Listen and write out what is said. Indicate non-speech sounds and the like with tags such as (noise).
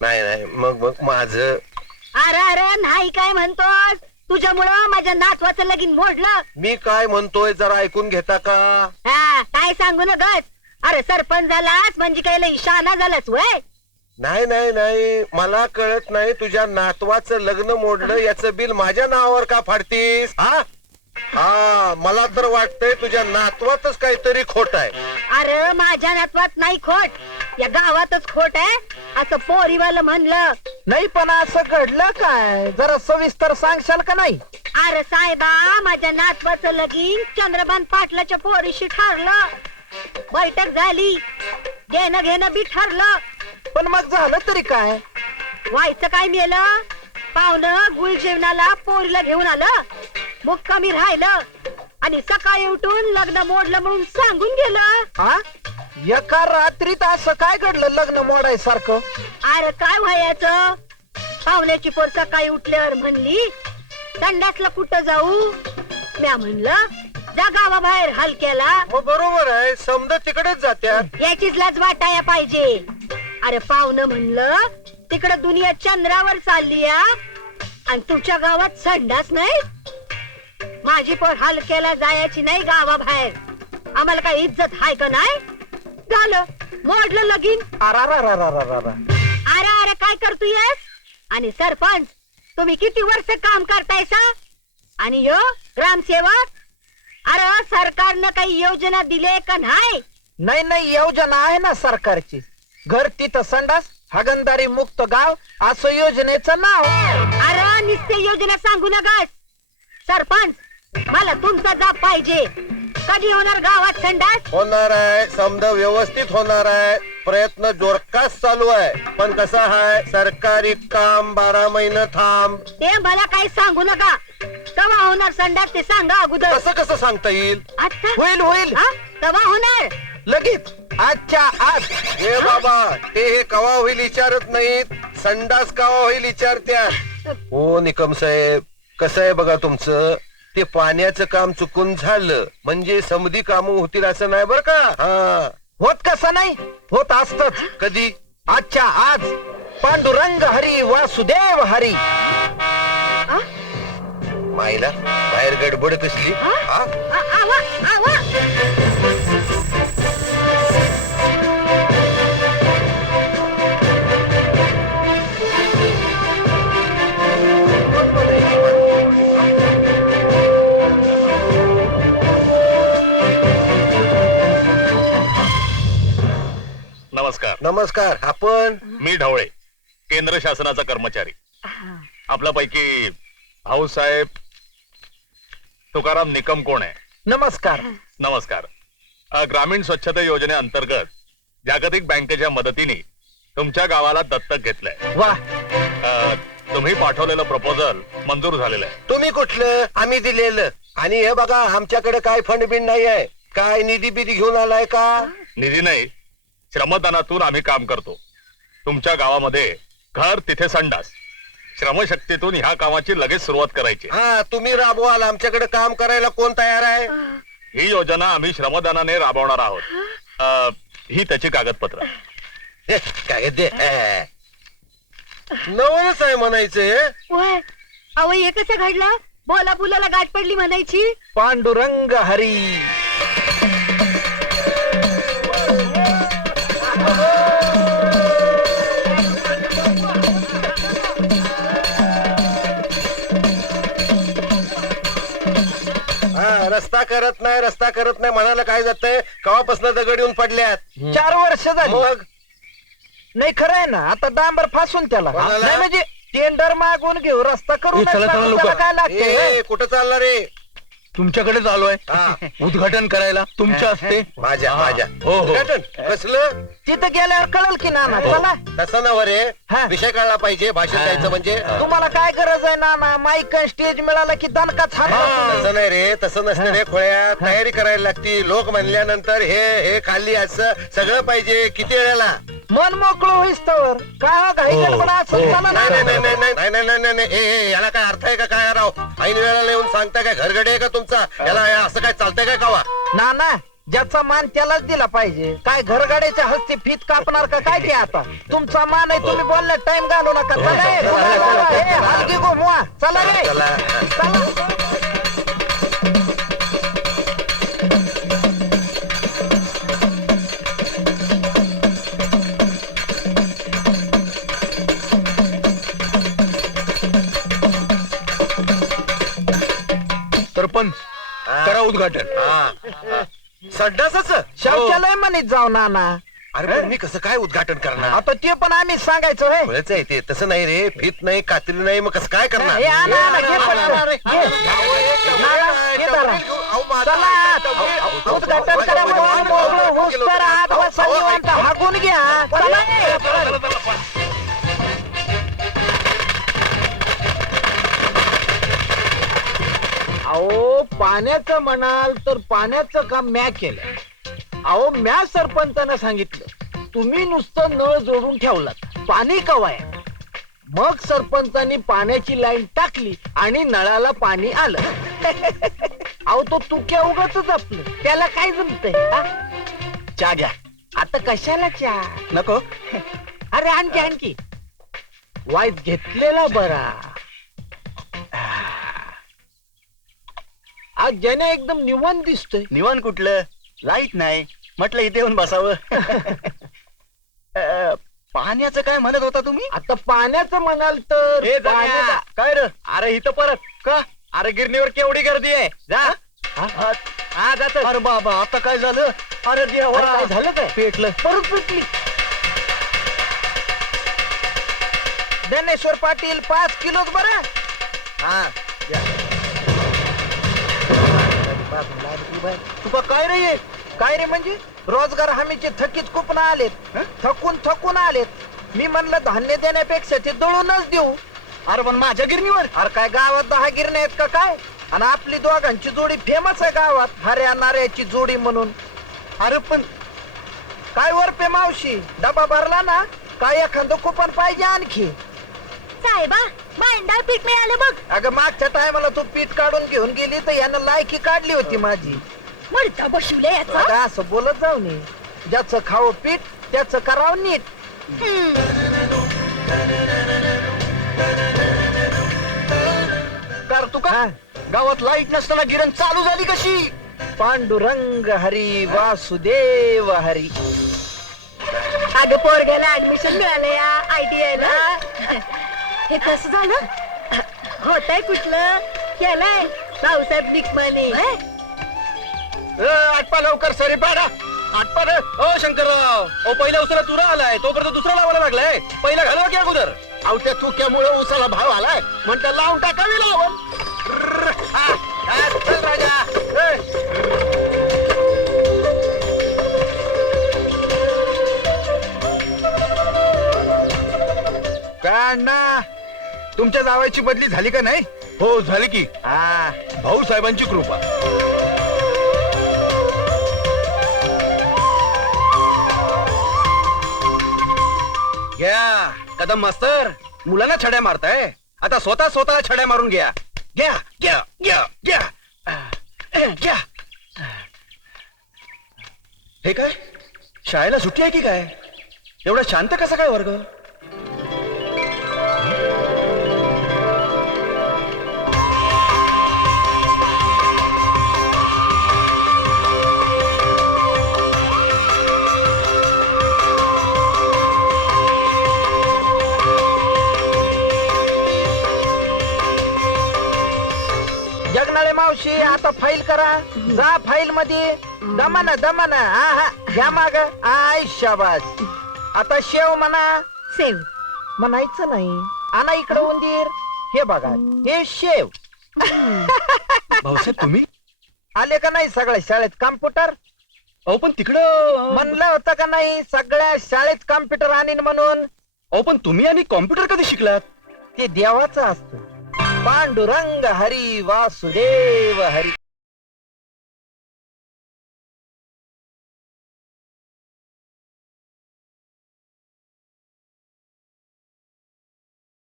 नाही नाही. मग मग माझं अरे अरे नाही काय म्हणतोस? तुझ्यामुळं माझ्या नातवाचं लगीन मोडलं. मी काय म्हणतोय जरा ऐकून घेता का? हा काय सांगू न गच अरे सरपंच झालास म्हणजे काय लई शहाणा झालास वय? नाही नाही नाही. मला कळत नाही तुझ्या नातवाचं लग्न मोडलं याचं बिल माझ्या नावावर का फाडतीस? हा? हा मला तर वाटतंय तुझ्या नातवातच काहीतरी खोट आहे. अरे माझ्या नातवात नाही खोट. या गावातच खोट आहे. असं पोरीवालं म्हणलं. नाही पण असं घडलं काय? जरा सविस्तर सांगशाल का नाही? अरे साहेबा माझ्या नातवाचं लगीन चंद्रबान पाटलाच्या पोरीशी ठरलं. बैठक झाली. घेणं घेणं बी ठरलं. पण मग झालं तरी काय? व्हायचं काय मेलं? पाहुणं गुळ जेवणाला पोरीला घेऊन आलं. मुक्कामी राहिलं. आणि सकाळी उठून लग्न मोडलं म्हणून सांगून गेलं. हा एका रात्रीत असं काय घडलं लग्न मोडाय सारखं अरे काय व्हायचं? पाहुण्याची पोर सकाळी उठल्यावर म्हणली संडासला कुठं जाऊ? म्या म्हणलं जा गावाबाहेर हलक्याला मग बरोबर आहे. समद तिकडेच जात्यात. याचीच लाज वाटाया पाहिजे. अरे पाहुणं म्हणलं तिकडं दुनिया चंद्रावर चालली या. आणि तुमच्या गावात संडास नाही? माझी पण हलक्याला जायची नाही गावाबाहेर. आम्हाला काय इज्जत हाय का नाही? झालं. मोडलं लगीन. अरे अरे काय करतोयस? आणि सरपंच तुम्ही किती वर्ष काम करताय सा आणि यो ग्रामसेवक? अरे सरकारनं काही योजना दिले का नाही? नाही नाही योजना आहे ना सरकारची. घर तिथं संडास हागंदारी मुक्त गाव असं योजनेचं नाव. अरे निस्ते योजना सांगू नकास. सरपंच मला तुमचा जाब पाहिजे. कधी होणार गावात संडास होणार आहे. समजा व्यवस्थित होणार आहे. प्रयत्न जोरकास चालू आहे. पण कसं आहे सरकारी काम बारा महिने थांब. ते मला काही सांगू नका. कवा होणार संडास ते सांगा अगोदर. कसं कसं सांगता येईल? आता होईल होईल. हा? कवा होणार. लगेच. आजच्या आज. हे? बाबा ते हे कवा होईल विचारत नाहीत. संडास कवा होईल विचारत्यात. हो निकम साहेब. कसं आहे बघा तुमचं? ते पाण्याचं काम चुकून झालं. म्हणजे समधी कामं होतील असं नाही बरं का? हा. होत कसं नाही? होत असतच. कधी? आजच्या आज. पांडुरंग हरी वासुदेव हरी. माईला बाहेर गडबड कसली? हा? आ- आवा आवा. नमस्कार आपण? मी ढवळे केंद्र शासनाचा कर्मचारी. आपल्यापैकी भाऊसाहेब तुकाराम निकम कोण आहे? नमस्कार. नमस्कार. अ, ग्रामीण स्वच्छता योजनेअंतर्गत जागतिक बँकेच्या मदतीने तुमच्या गावाला दत्तक घेतलंय. वा. अ, तुम्ही पाठवलेलं प्रपोजल मंजूर झालेलं आहे. तुम्ही कुठलं? आम्ही दिलेलं. आणि हे बघा आमच्याकडे काय फंड बिंड नाही आहे काय निधी बिधी घेऊन आलाय का? निधी नाही. श्रमदानातून आम्ही काम करतो. तुमच्या गावामध्ये घर तिथे संडास. श्रमशक्तीतून ह्या कामाची लगेच सुरुवात करायची. हा तुम्ही राबवाल आमच्याकडे काम करायला कोण तयार आहे? ही योजना आम्ही श्रमदानाने राबवणार आहोत. अ, ही त्याची कागदपत्र. हे, काय दे हे. नवलच आहे म्हणायचं. हे. अव हे कसं घडलं. बोला बुलाला गाठ पडली म्हणायची. पांडुरंग हरी. करत नाही रस्ता करत नाही म्हणायला काय जातंय? कवापासून दगड येऊन पडल्यात. चार वर्ष झाली. मग? नाही खरं आहे ना आता डांबर फासून त्याला. कोणाला? नाही म्हणजे टेंडर मागून घेऊ रस्ता करू ए, चला, चला, लवकर. काय लागते ए, कुठं चालला रे? तुमच्याकडेच आलोय हा. उद्घाटन करायला तुमच्या हस्ते. माझ्या माझ्या. हो, हो. उद्घाटन. कसलं? तिथं गेल्यावर कळल की नाना चला. तसं रे हा. विषय कळला पाहिजे भाषण द्यायचं म्हणजे. तुम्हाला काय गरज आहे नाना? माईक स्टेज मिळाला की दणकाच हात तसं नाही रे तसं नसतं रे. खोळ्या तयारी करायला लागती. लोक म्हणल्यानंतर हे हे खाल्ली असं सगळं पाहिजे. किती वेळेला? मन मोकळं होईस तर. काय हो, चला नाही नाही ना? नाही नाही नाही नाही नाही नाही नाही ए, ए, याला काय अर्थ आहे का काय राव? ऐन वेळेला येऊन सांगताय काय घरगडे आहे का तुमचा? याला हे असं काय चालतंय काय कावा? नाना ज्याचा मान त्यालाच दिला पाहिजे. काय घरगाड्याच्या हस्ती फीत कापणार का काय ते आता? तुमचा मान आहे तुम्ही बोलण्यात टाइम घालू नका. चला रे, चला, चला, ए, हलगी घुमवा. चला रे चला. चला. उद्घाटन. हा. संडासच? शौचालय म्हणत जाऊ नाना. अरे पण मी कसं काय उद्घाटन करणार? आता ते पण आम्ही सांगायचं होय. फळच आहे ते. तसं नाही रे. फीत नाही कात्री नाही. मग कसं काय करणार? हे आणा, आणा, घे पटकन. घे. नाना, हे धरा. चला, उद्घाटन करा म्हणून बोललो, हुस तर आत बसा निवांत हाकून घ्या. चला रे. अहो पाण्याचं म्हणाल तर पाण्याचं काम म्या केलं अहो म्या सरपंचानं सांगितलं तुम्ही नुसतं नळ जोडून ठेवलात पाणी कवाय मग सरपंचानी पाण्याची लाईन टाकली आणि नळाला पाणी आलं. (laughs) अहो तो तुक्या उगच आपलं. त्याला काय जमतंय हा? चहा घ्या. आता कशाला चहा? नको. (laughs) अरे आणखी आणखी. वाईट घेतलेला बरा. आज ज्याने एकदम निवांत दिसतोय. निवान कुठलं? लाइट नाही. म्हटलं इथे येऊन बसावं. (laughs) अ, पाण्याचं काय म्हणत होता तुम्ही? आता पाण्याचं म्हणाल तर जाण्या. पाण्याचं- काय र? अरे इथं परत. का? अरे गिरणीवर केवढी गर्दी आहे. जा. हा? हा, हा. जात. अरे बाबा आता काय झालं? अरे अरे देवा काय झालं काय? पेटलं. परत पेटली. ज्ञानेश्वर पाटील पाच किलोच बरं. हा. या. तुका काय रे हे? काय रे म्हणजे? रोजगार हमीचे थकीत कुपन आलेत. थकून थकून आलेत. मी म्हणलं धान्य देण्यापेक्षा ते दळूनच देऊ. अरे पण माझ्या गिरणीवर? अरे काय गावात दहा गिरणे आहेत का काय? आणि आपली दोघांची जोडी फेमस आहे गावात. हऱ्या नाऱ्याची जोडी म्हणून. अरे पण काय वर पे मावशी? डबा भरला ना? काय एखादं कुपन पाहिजे आणखी? साहेबा मांडा पीठ मिळालं बघ. अगं मागच्या टायमाला तू पीठ काढून घेऊन गेली तर यानं लायकी काढली होती माझी. मरता बसवले याचा? अगं असं बोलत जाऊ नये. ज्याचं खावं पीठ त्याचं करावं नीट. कर तू का? हा. गावात लाइट नसताना गिरण चालू झाली कशी? पांडुरंग हरी वासुदेव हरी. अगं पोरग्याला ऍडमिशन मिळालं या आयटीआय ला हे कसं झालं? होत आहे कुठलं? केलंय. भाऊसाहेब बिकमाने आटपा लवकर सरी पाडा. आटपा रे ओ शंकरराव. ओ पहिल्या उसाला तुरा आलाय. तोपर्यंत दुसरा लावायला लागलाय. पहिला घालवा की अगोदर? अहो त्या चुक्यामुळे उसाला भाव आलाय. म्हणतं लावून टाकावी लावून. चल राजा. काय अण्णा तुमच्या जावायची बदली झाली का नाही? हो झाली की. हा. भाऊ साहेबांची कृपा. घ्या. कदम मास्तर मुलांना छड्या मारताय. आता स्वतः स्वतः छड्या मारून घ्या. घ्या घ्या घ्या घ्या. अह, घ्या. हे काय? शाळेला सुट्टी आहे की काय? एवढा शांत कसा काय वर्ग? मावशी आता फाईल करा. जा फाईल मध्ये दमन दमन. हा हा. घ्या माग. आय शाबास. आता शेव म्हणा. सेव म्हणायचं नाही. आणा इकडे उंदीर. हे बघा हे शेव. भाऊसाहेब तुम्ही? आले का नाही सगळ्या शाळेत कम्प्युटर? अहो पण तिकडं म्हणलं होतं का नाही सगळ्या शाळेत कम्प्युटर आणीन म्हणून? अहो पण तुम्ही आणि कॉम्प्युटर कधी शिकलात? ते देवाचं असतं. पांडुरंग हरी वासुदेव हरी